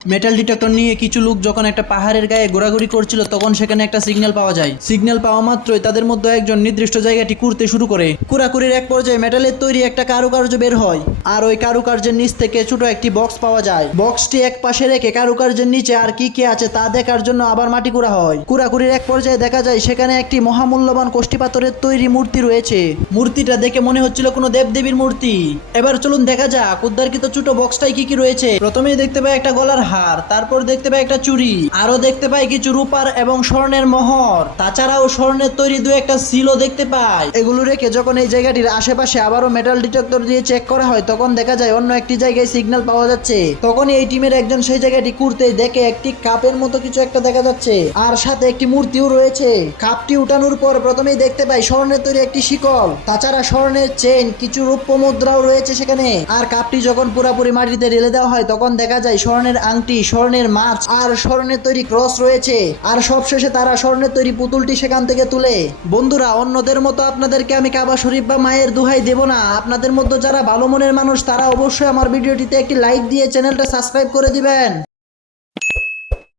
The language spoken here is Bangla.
মেটাল ডিটেক্টর নিয়ে কিছু লোক যখন একটা পাহাড়ের গায়ে ঘোরাঘুরি করছিল তখন সেখানে একটা সিগন্যাল পাওয়া যায়। সিগন্যাল পাওয়া মাত্রই তাদের মধ্যে একজন নির্দিষ্ট জায়গাটি কুড়তে শুরু করে। কুড়াকুড়ির এক পর্যায়ে মেটালের তৈরি একটা কারুকার্য বের হয়, আর ওই কারুকার্যের নিচ থেকে ছোট একটি বক্স পাওয়া যায়। বক্সটি এক পাশে রেখে কারুকার্যের নিচে আর কি কি আছে তা দেখার জন্য আবার মাটি কুড়া হয়। কুড়াকুড়ির এক পর্যায়ে দেখা যায় সেখানে একটি মহামূল্যবান কোষ্ঠী পাথরের তৈরি মূর্তি রয়েছে। মূর্তিটা দেখে মনে হচ্ছিল কোনো দেবদেবীর মূর্তি। এবার চলুন দেখা যাক উদ্ধারকৃত ছোট বক্সটাই কি কি রয়েছে। প্রথমেই দেখতে পাই একটা গলার হার, তারপর দেখতে পাই একটা চুড়ি, আরো দেখতে পাই কিছু রূপার এবং স্বর্ণের মোহর, তাছাড়াও স্বর্ণের তৈরি দু একটা সিলও দেখতে পাই। এগুলো রেখে যখন এই জায়গাটির আশেপাশে আবারও মেটাল ডিটেক্টর দিয়ে চেক করা হয় তখন দেখা যায় অন্য একটি জায়গায় সিগন্যাল পাওয়া যাচ্ছে। তখনই এই টিমের একজন সেই জায়গাটি কুড়তেই দেখে একটি কাপের মতো কিছু একটা দেখা যাচ্ছে, আর সাথে একটি মূর্তিও রয়েছে। কাপটি উঠানোর পর প্রথমেই দেখতে পাই স্বর্ণের তৈরি একটি শিকল, তাছাড়া স্বর্ণের চেইন, কিছু রূপ্য মুদ্রাও রয়েছে সেখানে। আর কাপটি যখন পুরোপুরি মাটিতে ঢেলে দেওয়া হয় তখন দেখা যায় স্বর্ণের আংটি, স্বর্ণের মাছ আর স্বর্ণের তৈরি ক্রস রয়েছে। আর সবশেষে তারা স্বর্ণের তৈরি পুতুলটি সেখান থেকে তুলে। বন্ধুরা, অন্যদের মতো আপনাদেরকে আমি কাবা শরীফ বা মায়ের দোহাই দেব না। আপনাদের মধ্যে যারা ভালো মনের মানুষ তারা অবশ্যই আমার ভিডিওটিতে একটি লাইক দিয়ে চ্যানেলটা সাবস্ক্রাইব করে দিবেন।